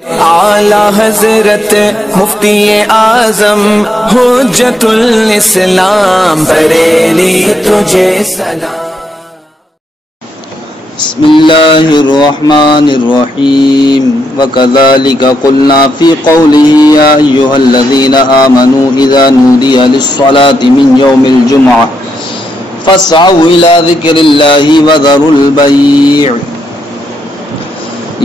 اعلی حضرت مفتی اعظم حجت الاسلام بریلی تجھے سلام۔ بسم اللہ الرحمن الرحیم وکذالک قلنا فی قوله یا ایہا الذین آمنوا اذا نودی للصلاة من یوم الجمعہ فاسعوا الى ذکر اللہ وذروا البیع۔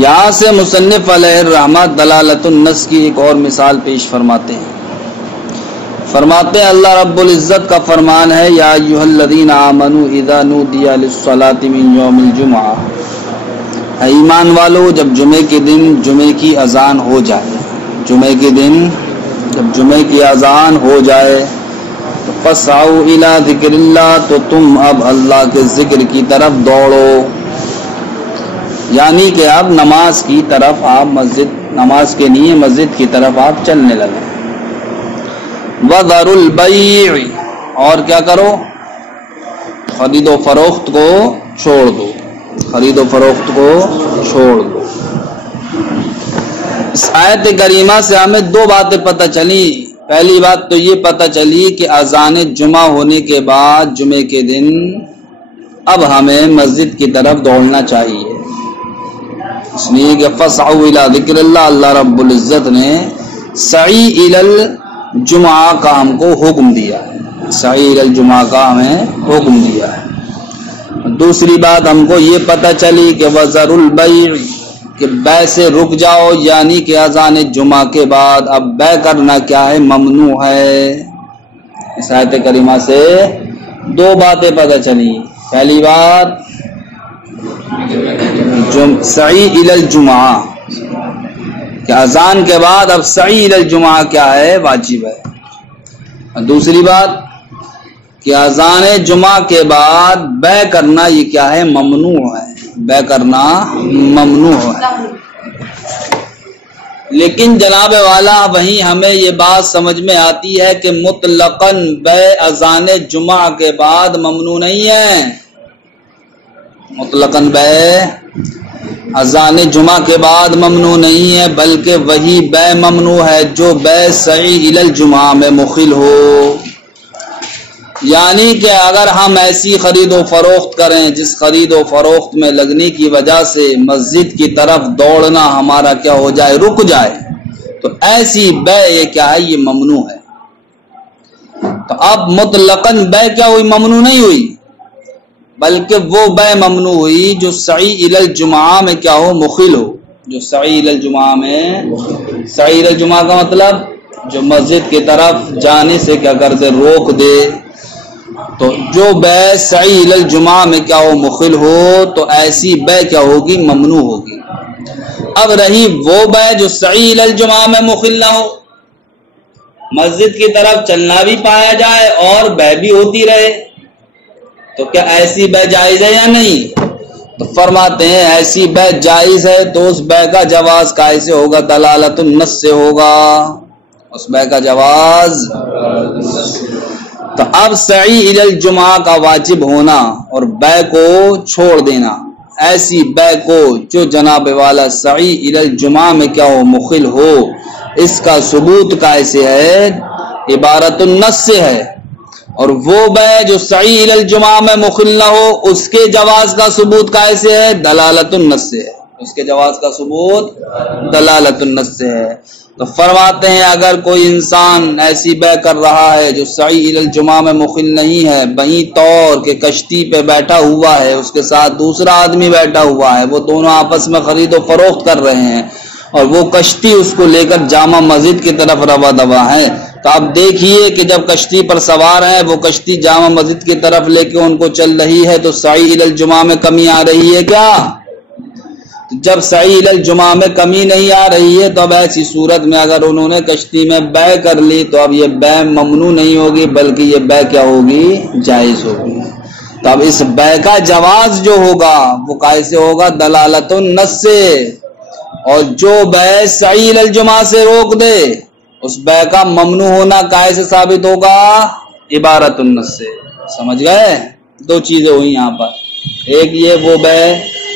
یہاں سے مصنف علیہ الرحمہ دلالت النص کی ایک اور مثال پیش فرماتے ہیں۔ فرماتے ہیں اللہ رب العزت کا فرمان ہے یا ایھا الذین آمنوا اذا نودی للصلاة من یوم الجمعہ، اے ایمان والو جب جمعے کے دن جمعے کی اذان ہو جائے، جمعے کے دن جب جمعے کی اذان ہو جائے تو فاسعوا الی ذکر اللہ، تو تم اب اللہ کے ذکر کی طرف دوڑو، یعنی کہ اب نماز کی طرف آپ نماز کے لیے مسجد کی طرف آپ چلنے لگے۔ وَذَرُوا الْبَيْعِ، اور کیا کرو؟ خرید و فروخت کو چھوڑ دو، خرید و فروخت کو چھوڑ دو۔ اس آیت کریمہ سے ہمیں دو باتیں پتہ چلی۔ پہلی بات تو یہ پتہ چلی کہ اذان جمعہ ہونے کے بعد جمعے کے دن اب ہمیں مسجد کی طرف دوڑنا چاہیے، اس لیے کہ فَاسْعَوْا إِلَىٰ ذِكْرِ اللَّهِ، اللہ رب العزت نے سعی الی الجمعہ کا ہم کو حکم دیا ہے، سعی الی الجمعہ کا ہمیں حکم دیا ہے۔ دوسری بات ہم کو یہ پتہ چلی کہ وَذَرُوا الْبَيْعِ، کہ بے سے رک جاؤ، یعنی کہ اذان جمعہ کے بعد اب بے کرنا کیا ہے؟ ممنوع ہے۔ اس آیت کریمہ سے دو باتیں پتہ چلی۔ پہلی بات سعی الی الجمعہ، کہ اذان کے بعد اب سعی الی الجمعہ کیا ہے؟ واجب ہے۔ اور دوسری بات کہ اذان جمعہ کے بعد بے کرنا یہ کیا ہے؟ ممنوع ہے، بے کرنا ممنوع ہے۔ لیکن جناب والا وہیں ہمیں یہ بات سمجھ میں آتی ہے کہ مطلقاً بے اذان جمعہ کے بعد ممنوع نہیں ہے، مطلقاً بے اذان جمعہ کے بعد ممنوع نہیں ہے، بلکہ وہی بے ممنوع ہے جو بے سعی الی الجمعہ میں مخل ہو۔ یعنی کہ اگر ہم ایسی خرید و فروخت کریں جس خرید و فروخت میں لگنے کی وجہ سے مسجد کی طرف دوڑنا ہمارا کیا ہو جائے؟ رک جائے، تو ایسی بے یہ کیا ہے؟ یہ ممنوع ہے۔ تو اب مطلقاً بے کیا ہوئی؟ ممنوع نہیں ہوئی، بلکہ وہ بے ممنوع ہوئی جو سعی الی الجمعہ میں کیا ہو؟ مخل ہو، جو سعی الی الجمعہ میں، سعی الی الجمعہ کا مطلب جو مسجد کی طرف جانے سے کیا کر دے؟ روک دے۔ تو جو بے سعی الی الجمعہ میں کیا ہو؟ مخل ہو، تو ایسی بے کیا ہوگی؟ ممنوع ہوگی۔ اب رہی وہ بے جو سعی الی الجمعہ میں مخل نہ ہو، مسجد کی طرف چلنا بھی پایا جائے اور بے بھی ہوتی رہے، تو کیا ایسی بے جائز ہے یا نہیں؟ تو فرماتے ہیں ایسی بے جائز ہے، تو اس بے کا جواز کیسے ہوگا؟ دلالت النص سے ہوگا، اس بے کا جواز۔ تو اب سعی الی الجمعہ کا واجب ہونا اور بے کو چھوڑ دینا، ایسی بے کو جو جناب والا سعی الی الجمعہ میں کیا ہو؟ مخل ہو، اس کا ثبوت کیسے ہے؟ عبارت النص سے ہے۔ اور وہ بے جو سعی الی الجمعہ میں مخل نہ ہو، اس کے جواز کا ثبوت کیسے ہے؟ دلالت النص سے ہے، اس کے جواز کا ثبوت دلالت النص سے ہے۔ تو فرماتے ہیں اگر کوئی انسان ایسی بے کر رہا ہے جو سعی الی الجمعہ میں مخل نہیں ہے، بہیں طور کہ کشتی پہ بیٹھا ہوا ہے، اس کے ساتھ دوسرا آدمی بیٹھا ہوا ہے، وہ دونوں آپس میں خرید و فروخت کر رہے ہیں اور وہ کشتی اس کو لے کر جامع مسجد کی طرف رواں دوا ہے، تو اب دیکھیے کہ جب کشتی پر سوار ہیں، وہ کشتی جامع مسجد کی طرف لے کے ان کو چل رہی ہے، تو سعی الی الجمعہ میں کمی آ رہی ہے کیا؟ جب سعی الی الجمعہ میں کمی نہیں آ رہی ہے، تو اب ایسی صورت میں اگر انہوں نے کشتی میں بے کر لی تو اب یہ بے ممنوع نہیں ہوگی، بلکہ یہ بے کیا ہوگی؟ جائز ہوگی۔ تو اب اس بے کا جواز جو ہوگا وہ کیسے ہوگا؟ دلالت النص سے۔ اور جو بے سعی الی الجمعہ سے روک دے، اس بے کا ممنوع ہونا کیسے ثابت ہوگا؟ عبارت النص سے۔ سمجھ گئے؟ دو چیزیں ہوئی یہاں پر، ایک یہ وہ بے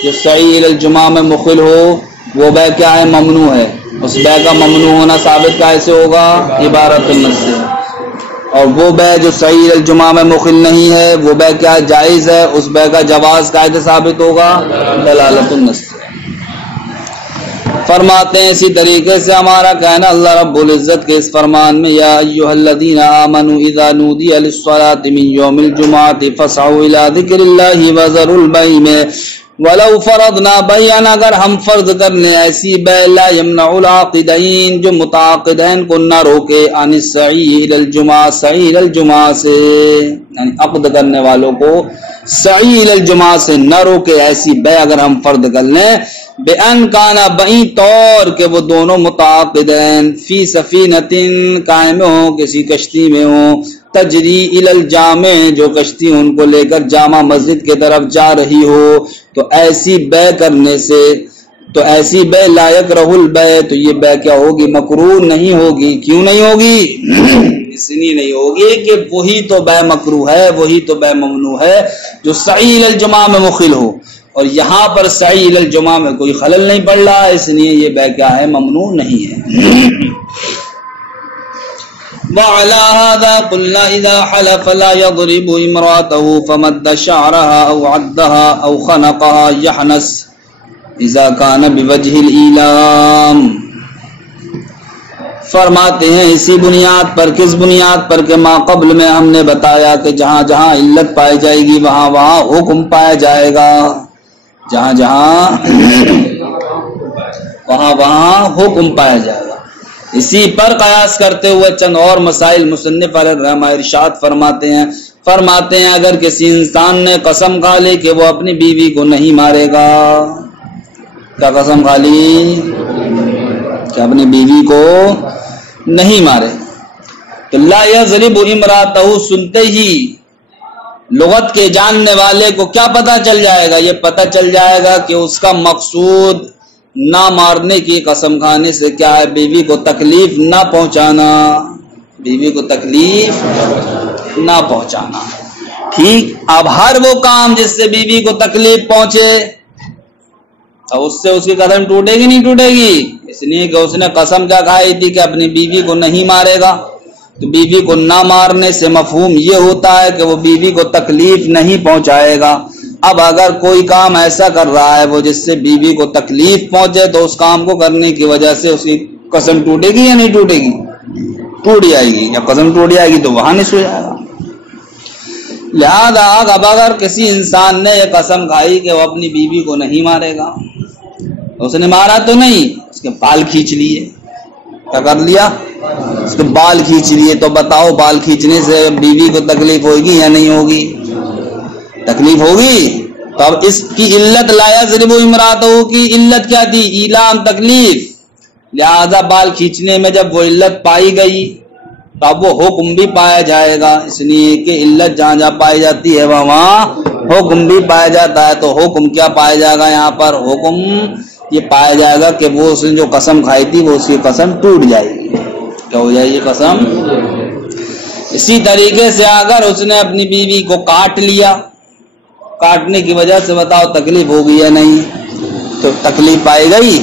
جو سعی الی الجمعہ میں مخل ہو، وہ بے کیا ہے؟ ممنوع ہے، اس بے کا ممنوع ہونا ثابت کیسے ہوگا؟ عبارت النص سے. اور وہ بے جو صحیح الجمعہ میں مخل نہیں ہے وہ بے کیا جائز ہے، اس بے کا جواز کیسے ثابت ہوگا؟ دلالت النص. فرماتے ہیں اسی طریقے سے ہمارا کہنا اللہ رب العزت کے اس فرمان میں یا ایھا الذین آمنوا اذا نودی للصلاۃ من یوم الجمعۃ فاسعوا الی ذکر اللہ وذروا البیع میں ولو فرضنا بیعا، اگر ہم فرض کر لیں ایسی بیع لا یمنع العاقدین جو متعاقدین کو نہ روکے عن السعی الی الجمعہ، سعی الی الجمعہ سے، یعنی عقد کرنے والوں کو سعی الی الجمعہ سے نہ روکے، ایسی بیع اگر ہم فرض کر لیں بأن کانا بئی طور کہ وہ دونوں متعاقدین فی سفینۃ قائم ہوں، کسی کشتی میں ہوں، تجری الی الجامع جو کشتی ان کو لے کر جامع مسجد کی طرف جا رہی ہو، تو ایسی بیع کرنے سے، تو ایسی بیع لا یکرہ البیع، تو یہ بیع کیا ہوگی؟ مکروہ نہیں ہوگی. کیوں نہیں ہوگی؟ اس لیے نہیں ہوگی کہ وہی تو بیع مکروہ ہے، وہی تو بیع ممنوع ہے جو سعی الی الجمعہ میں مخل ہو، اور یہاں پر سعی الی الجمعہ میں کوئی خلل نہیں پڑ رہا، اس لیے یہ بیع کیا ہے؟ ممنوع نہیں ہے. وعلى هذا قلنا اذا حلف لا يضرب امراته فمد شعرها او عدها او خنقها يحنس اذا كان بوجه الايلام. فرماتے ہیں اسی بنیاد پر، کس بنیاد پر کہ ما قبل میں ہم نے بتایا کہ جہاں جہاں علت پائی جائے گی وہاں وہاں حکم پایا جائے گا، جہاں جہاں وہاں وہاں حکم پایا جائے گا. اسی پر قیاس کرتے ہوئے چند اور مسائل مصنف علیہ الرحمہ ارشاد فرماتے ہیں اگر کسی انسان نے قسم کھا لی کہ وہ اپنی بیوی کو نہیں مارے گا، کیا قسم کھا لی کہ اپنی بیوی کو نہیں مارے، تو لا یضرب امرأتہ، سنتے ہی لغت کے جاننے والے کو کیا پتہ چل جائے گا؟ یہ پتہ چل جائے گا کہ اس کا مقصود نہ مارنے کی قسم کھانے سے کیا ہے؟ بیوی کو تکلیف نہ پہنچانا، بیوی کو تکلیف نہ پہنچانا. ٹھیک، اب ہر وہ کام جس سے بیوی کو تکلیف پہنچے اب اس سے اس کی قسم ٹوٹے گی نہیں ٹوٹے گی؟ اس لیے کہ اس نے قسم کیا کھائی تھی کہ اپنی بیوی کو نہیں مارے گا، تو بیوی کو نہ مارنے سے مفہوم یہ ہوتا ہے کہ وہ بیوی کو تکلیف نہیں پہنچائے گا. اب اگر کوئی کام ایسا کر رہا ہے وہ جس سے بیوی کو تکلیف پہنچے تو اس کام کو کرنے کی وجہ سے اس کی قسم ٹوٹے گی یا نہیں ٹوٹے گی؟ ٹوٹ جائے گی. جب قسم ٹوٹ جائے گی تو وہاں نہیں سو جائے گا. لہذا اب اگر کسی انسان نے یہ قسم کھائی کہ وہ اپنی بیوی کو نہیں مارے گا، اس نے مارا تو نہیں، اس کے بال کھینچ لیے. کیا کر لیا؟ اس کے بال کھینچ لیے. تو بتاؤ بال کھینچنے سے بیوی کو تکلیف ہوگی یا نہیں ہوگی؟ تکلیف ہوگی. تو اب اس کی علت لا یضرب امرأتہ کی علت کیا تھی؟ ایلام، تکلیف. لہذا بال کھینچنے میں جب وہ علت پائی گئی تو اب وہ حکم بھی پایا جائے گا، اس لیے کہ علت جہاں جہاں پائی جاتی ہے وہاں حکم بھی پایا جاتا ہے. تو حکم کیا پایا جائے گا یہاں پر؟ حکم یہ پایا جائے گا کہ وہ اس نے جو قسم کھائی تھی وہ اس کی قسم ٹوٹ جائے گی. کیا ہو جائے گی؟ قسم. اسی طریقے سے اگر اس نے اپنی بیوی کو کاٹ لیا، کاٹنے کی وجہ سے بتاؤ تکلیف ہوگی یا نہیں؟ تو تکلیف پائی گئی.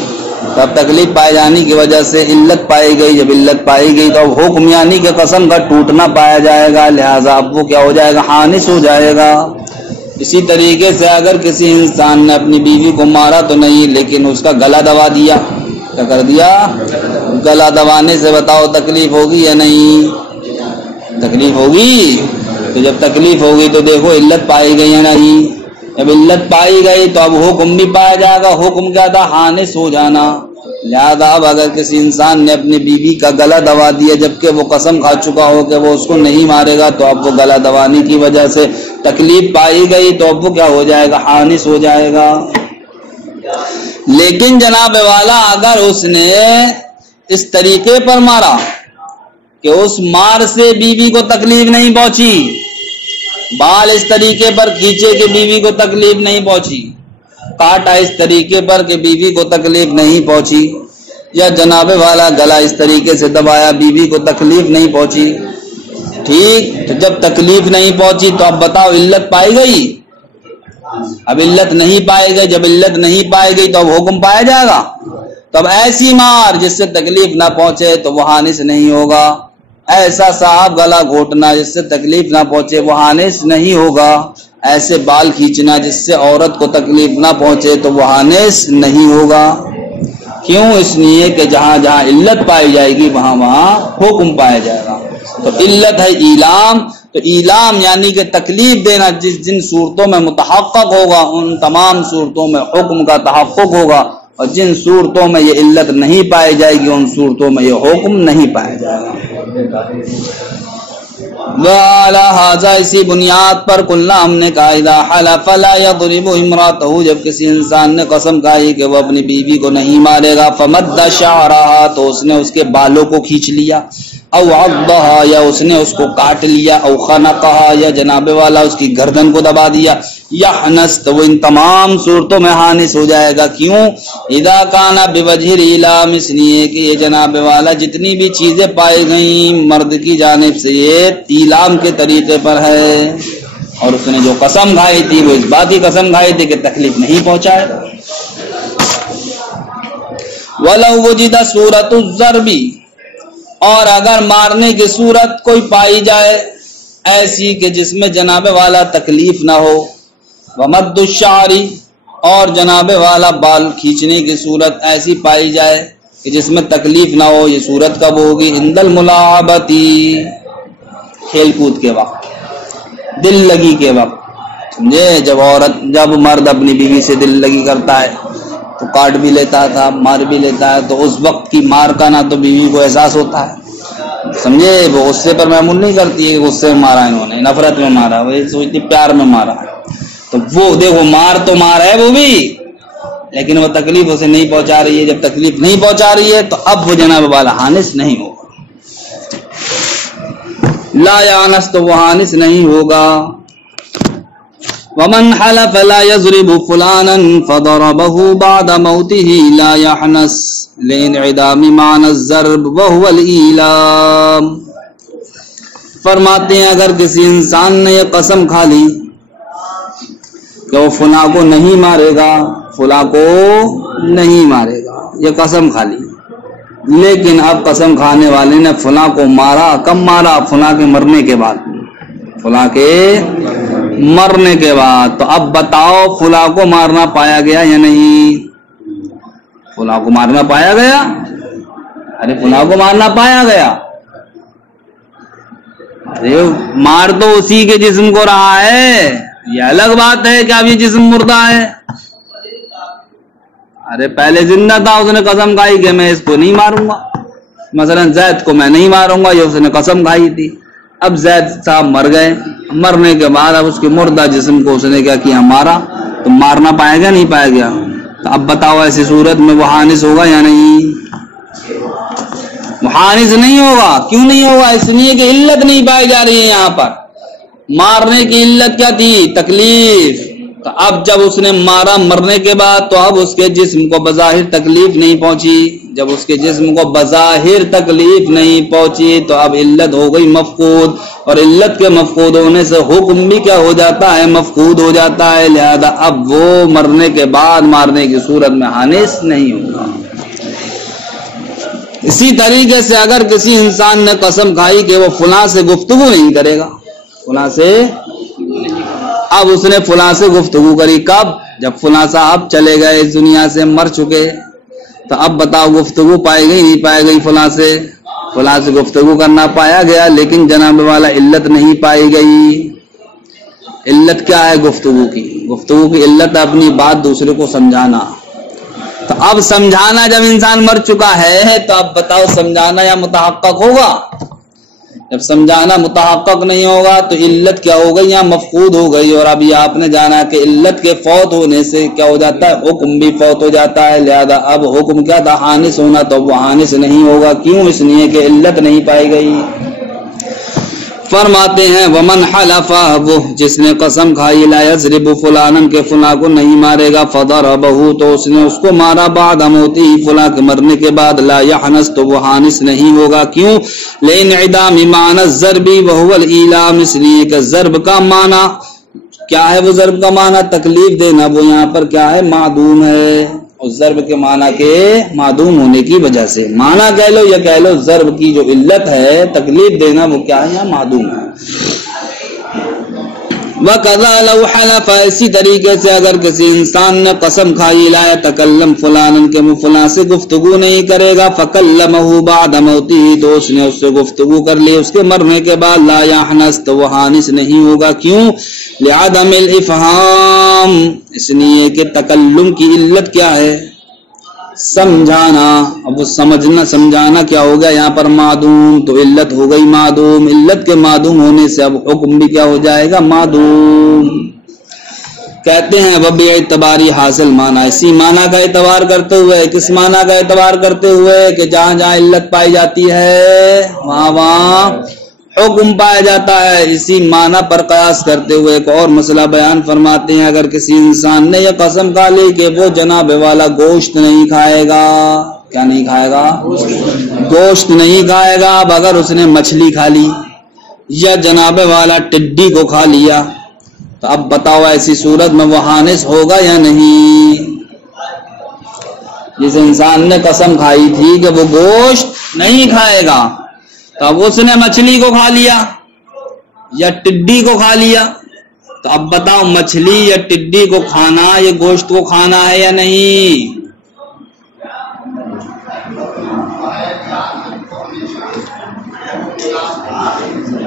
تب تکلیف پائے جانے کی وجہ سے علت پائی گئی. جب علت پائی گئی تو اب حکم یعنی کہ قسم کا ٹوٹنا پایا جائے گا. لہذا اب وہ کیا ہو جائے گا؟ حانث ہو جائے گا. اسی طریقے سے اگر کسی انسان نے اپنی بیوی کو مارا تو نہیں لیکن اس کا گلا دبا دیا، کیا کر دیا؟ گلا دبانے سے بتاؤ تکلیف ہوگی یا نہیں؟ تکلیف ہوگی. تو جب تکلیف ہوگی تو دیکھو علت پائی گئی یا نہیں. جب علت پائی گئی تو اب حکم بھی پایا جائے گا. حکم کیا تھا؟ حانث ہو جانا. لہذا اب اگر کسی انسان نے اپنی بیوی کا گلا دبا دیا جبکہ وہ قسم کھا چکا ہو کہ وہ اس کو نہیں مارے گا، تو اب وہ گلا دبانے کی وجہ سے تکلیف پائی گئی تو اب وہ کیا ہو جائے گا؟ حانث ہو جائے گا. لیکن جناب والا اگر اس نے اس طریقے پر مارا کہ اس مار سے بیوی کو تکلیف نہیں پہنچی، بال اس طریقے پر کھینچے کہ بیوی کو تکلیف نہیں پہنچی، کاٹا اس طریقے پر کہ بیوی کو تکلیف نہیں پہنچی، یا جناب والا گلا اس طریقے سے دبایا بیوی کو تکلیف نہیں پہنچی. ٹھیک، تو جب تکلیف نہیں پہنچی تو اب بتاؤ علت پائی گئی؟ اب علت نہیں پائی گئی. جب علت نہیں پائی گئی تو اب حکم پایا جائے گا. تب ایسی مار جس سے تکلیف نہ پہنچے تو وہ حانس نہیں ہوگا، ایسا صاحب گلا گھوٹنا جس سے تکلیف نہ پہنچے وہ حانس نہیں ہوگا، ایسے بال کھینچنا جس سے عورت کو تکلیف نہ پہنچے تو وہ حانس نہیں ہوگا۔ کیوں؟ اس لیے کہ جہاں جہاں علت پائی جائے گی وہاں وہاں حکم پایا جائے گا۔ تو علت ہے ایلام، تو ایلام یعنی کہ تکلیف دینا جن صورتوں میں متحقق ہوگا ان تمام صورتوں میں حکم کا تحقق ہوگا، اور جن صورتوں میں یہ علت نہیں پائی جائے گی ان صورتوں میں یہ حکم نہیں پایا جائے گا۔ وعلی ھذا، اسی بنیاد پر قلنا، ہم نے کہا اذا حلف لا یضرب امرأته، جب کسی انسان نے قسم کھائی کہ وہ اپنی بیوی کو نہیں مارے گا، فمد شعرها، تو اس نے اس کے بالوں کو کھینچ لیا، او عضها، یا اس نے اس کو کاٹ لیا، او خنقها، یا جناب والا اس کی گردن کو دبا دیا، یحنس، تو وہ ان تمام صورتوں میں حانس ہو جائے گا۔ کیوں؟ اذا کان بوجہ الالام، اس لیے کہ یہ جناب والا جتنی بھی چیزیں پائی گئیں مرد کی جانب سے یہ ایلام کے طریقے پر ہے، اور اس نے جو قسم کھائی تھی وہ اس بات کی قسم کھائی تھی کہ تکلیف نہیں پہنچائے گا۔ وَلَوْ وُجِدَ صُورَةُ الضَّرْبِ، اور اگر مارنے کی صورت کوئی پائی جائے ایسی کہ جس میں جناب والا تکلیف نہ ہو، وَمَدُّ الشَّعْرِ، اور جناب والا بال کھینچنے کی صورت ایسی پائی جائے کہ جس میں تکلیف نہ ہو، یہ صورت کب ہوگی؟ عند الملاعبتی، کھیل کود کے وقت، دل لگی کے وقت، سمجھے؟ جب مرد اپنی بیوی سے دل لگی کرتا ہے تو کاٹ بھی لیتا تھا، مار بھی لیتا ہے، تو اس وقت کی مار کا نہ تو بیوی کو احساس ہوتا ہے، سمجھے؟ وہ غصے پر محمول نہیں کرتی ہے کہ غصے میں مارا انہوں نے، نفرت میں مارا، وہ سوچتی پیار میں مارا، تو وہ دیکھو مار تو مار ہے وہ بھی، لیکن وہ تکلیف اسے نہیں پہنچا رہی ہے۔ جب تکلیف نہیں پہنچا رہی ہے تو اب وہ جناب والا حانس نہیں ہوگا، لا یانس، تو وہ حانس نہیں ہوگا۔ ومن حلف لا يضرب فلانا فضربه بعد موته لا يحنس لانعدام معنى الضرب وهو الإيلام، فرماتے ہیں اگر کسی انسان نے یہ قسم کھا لی کہ وہ فلاں کو نہیں مارے گا، فلاں کو نہیں مارے گا، یہ قسم کھا لی، لیکن اب قسم کھانے والے نے فلاں کو مارا، کب مارا؟ فلاں کے مرنے کے بعد، فلاں کے مرنے کے بعد، تو اب بتاؤ فلاں کو مارنا پایا گیا یا نہیں؟ فلاں کو مارنا پایا گیا؟ ارے فلاں کو مارنا پایا گیا، ارے مار تو اسی کے جسم کو رہا ہے، یہ الگ بات ہے کہ اب یہ جسم مردہ ہے۔ ارے پہلے زندہ تھا، اس نے قسم کھائی کہ میں اس کو نہیں ماروں گا، مثلا زید کو میں نہیں ماروں گا، یہ اس نے قسم کھائی تھی، اب زید صاحب مر گئے، مرنے کے بعد اب اس کے مردہ جسم کو اس نے کیا کیا؟ مارا، تو مارنا پائے گا نہیں پائے گا؟ تو اب بتاؤ ایسی صورت میں وہ حانس ہوگا یا نہیں؟ وہ حانس نہیں ہوگا۔ کیوں نہیں ہوگا؟ اس لیے کہ علت نہیں پائی جا رہی ہے یہاں پر۔ مارنے کی علت کیا تھی؟ تکلیف۔ تو اب جب اس نے مارا مرنے کے بعد تو اب اس کے جسم کو بظاہر تکلیف نہیں پہنچی، جب اس کے جسم کو بظاہر تکلیف نہیں پہنچی تو اب علت ہو گئی مفقود، اور علت کے مفقود ہونے سے حکم بھی کیا ہو جاتا ہے؟ مفقود ہو جاتا ہے، لہذا اب وہ مرنے کے بعد مارنے کی صورت میں حانس نہیں ہوگا۔ اسی طریقے سے اگر کسی انسان نے قسم کھائی کہ وہ فلاں سے گفتگو نہیں کرے گا، فلاں سے، اب اس نے فلاں سے گفتگو کری، کب؟ جب فلاں صاحب چلے گئے اس دنیا سے، مر چکے، تو اب بتاؤ گفتگو پائی گئی نہیں پائی گئی؟ فلاں سے گفتگو کرنا پایا گیا، لیکن جناب والا علت نہیں پائی گئی۔ علت کیا ہے گفتگو کی؟ گفتگو کی علت اپنی بات دوسرے کو سمجھانا۔ تو اب سمجھانا جب انسان مر چکا ہے تو اب بتاؤ سمجھانا یا متحقق ہوگا؟ جب سمجھانا متحقق نہیں ہوگا تو علت کیا ہو گئی؟ یا مفقود ہو گئی، اور اب یہ آپ نے جانا کہ علت کے فوت ہونے سے کیا ہو جاتا ہے؟ حکم بھی فوت ہو جاتا ہے، لہذا اب حکم کیا تھا؟ حانس ہونا، تو وہ حانس نہیں ہوگا۔ کیوں؟ اس لیے کہ علت نہیں پائی گئی۔ فرماتے ہیں ومن حلف، وہ جس نے قسم کھائی لا یضرب فلانا کہ فلاں کو نہیں مارے گا، فضربہ تو اس نے اس کو مارا، بعد موتہ فلاں کے مرنے کے بعد، لا یحنس تو وہ حانس نہیں ہوگا۔ کیوں؟ لانعدام معنی الضرب وهو الإيلام، اس لیے کہ ضرب کا معنی کیا ہے؟ وہ ضرب کا معنی تکلیف دینا، وہ یہاں پر کیا ہے؟ معدوم ہے۔ اور ضرب کے معنی کے معدوم ہونے کی وجہ سے. معنی کہہ لو یا کہہ لو ضرب کی جو علت ہے تکلیف دینا وہ کیا ہے؟ یہاں معدوم ہے. وَقَضَى لَوْ حَلَفَ اسی طریقے سے اگر کسی انسان نے قسم کھائی لا يَتَكَلَّمْ فُلَانًا کہ وہ فلاں سے گفتگو نہیں کرے گا فَكَلَّمَهُ بَعْدَ مَوْتِهِ تو اس نے اس سے گفتگو کر لی اس کے مرنے کے بعد لا يَحْنَث تو وہ حانث نہیں ہوگا. کیوں؟ لِعَدَمِ الْإِفْهَامِ اس لیے کہ تکلم کی علت کیا ہے؟ سمجھانا. اب وہ سمجھانا کیا ہو گیا یہاں پر؟ معدوم. تو علت ہو گئی معدوم. علت کے معدوم ہونے سے اب حکم بھی کیا ہو جائے گا؟ معدوم. کہتے ہیں وہ بے اعتباری حاصل معنی اسی معنی کا اعتبار کرتے ہوئے. کس معنی کا اعتبار کرتے ہوئے؟ کہ جہاں جہاں علت پائی جاتی ہے وہاں حکم پایا جاتا ہے. اسی معنی پر قیاس کرتے ہوئے ایک اور مسئلہ بیان فرماتے ہیں. اگر کسی انسان نے یہ قسم کھا لی کہ وہ جناب والا گوشت نہیں کھائے گا. کیا نہیں کھائے گا؟ گوشت نہیں کھائے گا. اب اگر اس نے مچھلی کھا لی یا جناب والا ٹڈی کو کھا لیا تو اب بتاؤ ایسی صورت میں وہ حانث ہوگا یا نہیں؟ جس انسان نے قسم کھائی تھی کہ وہ گوشت نہیں کھائے گا تو اب اس نے مچھلی کو کھا لیا یا ٹڈی کو کھا لیا تو اب بتاؤ مچھلی یا ٹڈی کو کھانا یہ گوشت کو کھانا ہے یا نہیں؟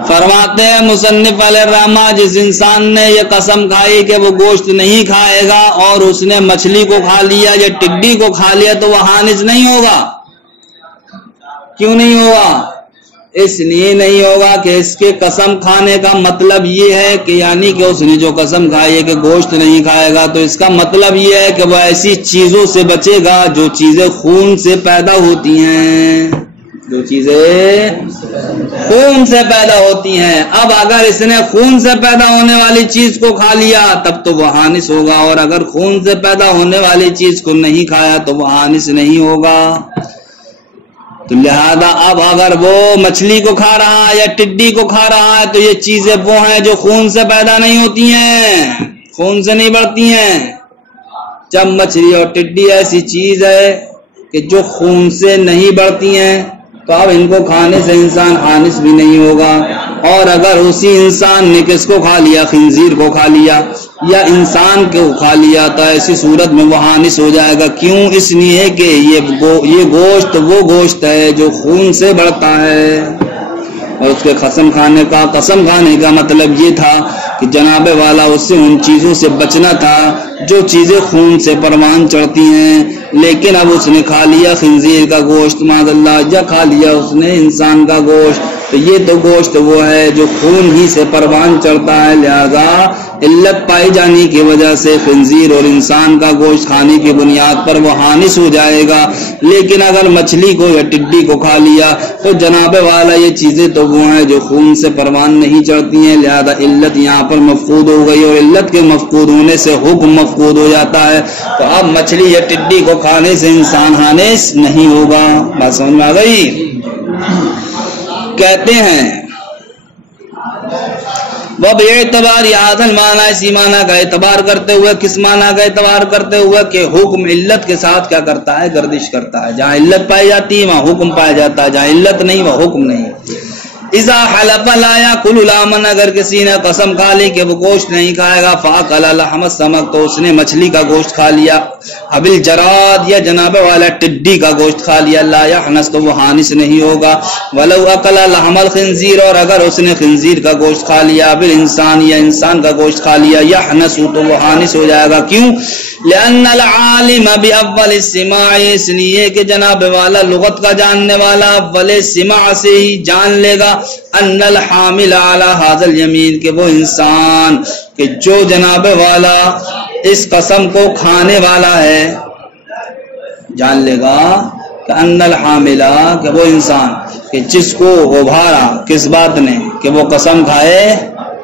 فرماتے ہیں مصنف علیہ الرحمہ جس انسان نے یہ قسم کھائی کہ وہ گوشت نہیں کھائے گا اور اس نے مچھلی کو کھا لیا یا ٹڈی کو کھا لیا تو وہ حانث نہیں ہوگا. کیوں نہیں ہوگا؟ اس لیے نہیں ہوگا کہ اس کے قسم کھانے کا مطلب یہ ہے کہ یعنی کہ اس نے جو قسم کھائی ہے کہ گوشت نہیں کھائے گا تو اس کا مطلب یہ ہے کہ وہ ایسی چیزوں سے بچے گا جو چیزیں خون سے پیدا ہوتی ہیں. جو چیزیں خون سے پیدا ہوتی ہیں. اب اگر اس نے خون سے پیدا ہونے والی چیز کو کھا لیا تب تو وہ حانث ہوگا اور اگر خون سے پیدا ہونے والی چیز کو نہیں کھایا تو وہ حانث نہیں ہوگا. تو لہذا اب اگر وہ مچھلی کو کھا رہا ہے یا ٹڈی کو کھا رہا ہے تو یہ چیزیں وہ ہیں جو خون سے پیدا نہیں ہوتی ہیں, خون سے نہیں بڑھتی ہیں. جب مچھلی اور ٹڈی ایسی چیز ہے کہ جو خون سے نہیں بڑھتی ہیں تو اب ان کو کھانے سے انسان حانث بھی نہیں ہوگا. اور اگر اسی انسان نے کس کو کھا لیا, خنزیر کو کھا لیا یا انسان کو کھا لیا تو ایسی صورت میں وہ حانث ہو جائے گا. کیوں؟ اس لیے کہ یہ گوشت وہ گوشت ہے جو خون سے بڑھتا ہے. اور اس کے قسم کھانے کا مطلب یہ تھا کہ جناب والا اس سے ان چیزوں سے بچنا تھا جو چیزیں خون سے پروان چڑھتی ہیں. لیکن اب اس نے کھا لیا خنزیر کا گوشت معاذ اللہ, یا کھا لیا اس نے انسان کا گوشت, تو یہ تو گوشت وہ ہے جو خون ہی سے پروان چڑھتا ہے. لہذا علت پائی جانے کی وجہ سے خنزیر اور انسان کا گوشت کھانے کی بنیاد پر وہ حانث ہو جائے گا. لیکن اگر مچھلی کو یا ٹڈی کو کھا لیا تو جناب والا یہ چیزیں تو وہ ہیں جو خون سے پروان نہیں چڑھتی ہیں. لہذا علت یہاں پر مفقود ہو گئی اور علت کے مفقود ہونے سے حکم مفقود ہو جاتا ہے. تو اب مچھلی یا ٹڈی کو کھانے سے انسان حانث نہیں ہوگا. بات سمجھ میں آ گئی؟ کہتے ہیں وہ بے اعتبار یادل معنی اسی معنی کا اعتبار کرتے ہوئے. کس معنی کا اعتبار کرتے ہوئے؟ کہ حکم علت کے ساتھ کیا کرتا ہے؟ گردش کرتا ہے. جہاں علت پائی جاتی ہے وہاں حکم پایا جاتا ہے, جہاں علت نہیں وہاں حکم نہیں. اذا حلف لا یاکل لحما اگر کسی نے قسم کھا لی کہ وہ گوشت نہیں کھائے گا فاکل لحم السمک تو اس نے مچھلی کا گوشت کھا لیا, اب الجراد یا جناب والا ٹڈی کا گوشت کھا لیا, لا یحنث تو وہ حانث نہیں ہوگا. ولو اکل لحم الخنزیر اور اگر اس نے خنزیر کا گوشت کھا لیا, بالانسان یا انسان کا گوشت کھا لیا, یحنث تو وہ حانث ہو جائے گا. کیوں؟ لأن العالم باول السماع اس لیے کہ جناب والا لغت کا جاننے والا اول سماع سے ہی جان لے گا ان الحامل علی هذا الیمین کہ وہ انسان کہ جو جناب والا اس قسم کو کھانے والا ہے, جان لے گا کہ ان الحامل کہ وہ انسان کہ جس کو ابھارا کس بات نے کہ وہ قسم کھائے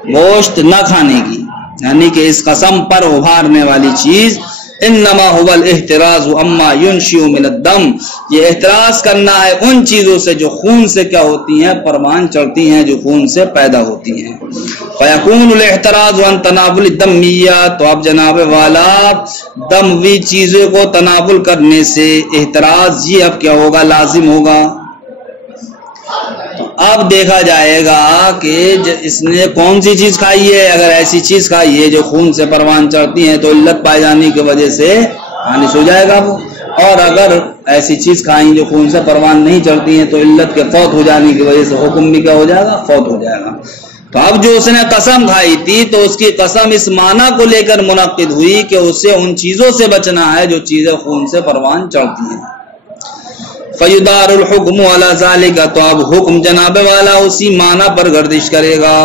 گوشت نہ کھانے کی, یعنی کہ اس قسم پر ابھارنے والی چیز انما هو الاحتراز اما ينشئ من الدم, یہ احتراز کرنا ہے ان چیزوں سے جو خون سے کیا ہوتی ہیں؟ پروان چڑھتی ہیں, جو خون سے پیدا ہوتی ہیں. فیکون الاحتراز عن تناول الدمیات، تو اب جناب والا دموی چیزوں کو تناول کرنے سے احتراز یہ اب کیا ہوگا، لازم ہوگا۔ اب دیکھا جائے گا کہ اس نے کون سی چیز کھائی ہے، اگر ایسی چیز کھائی ہے جو خون سے پروان چڑھتی ہیں تو علت پائے جانے کی وجہ سے خالص ہو جائے گا وہ، اور اگر ایسی چیز کھائیں جو خون سے پروان نہیں چڑھتی ہیں تو علت کے فوت ہو جانے کی وجہ سے حکم بھی کیا ہو جائے گا، فوت ہو جائے گا۔ تو اب جو اس نے قسم کھائی تھی تو اس کی قسم اس معنی کو لے کر منعقد ہوئی کہ اسے ان چیزوں سے بچنا ہے جو چیزیں خون سے پروان چڑھتی ہیں۔ فیدار الحکم علی ذالک، تو اب حکم جناب والا اسی معنی پر گردش کرے گا۔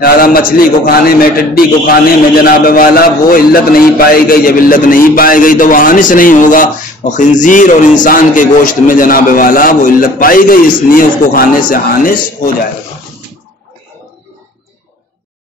لہذا مچھلی کو کھانے میں، ٹڈی کو کھانے میں جناب والا وہ علت نہیں پائی گئی، جب علت نہیں پائی گئی تو وہ حانث نہیں ہوگا، اور خنزیر اور انسان کے گوشت میں جناب والا وہ علت پائی گئی، اس لیے اس کو کھانے سے حانث ہو جائے گا۔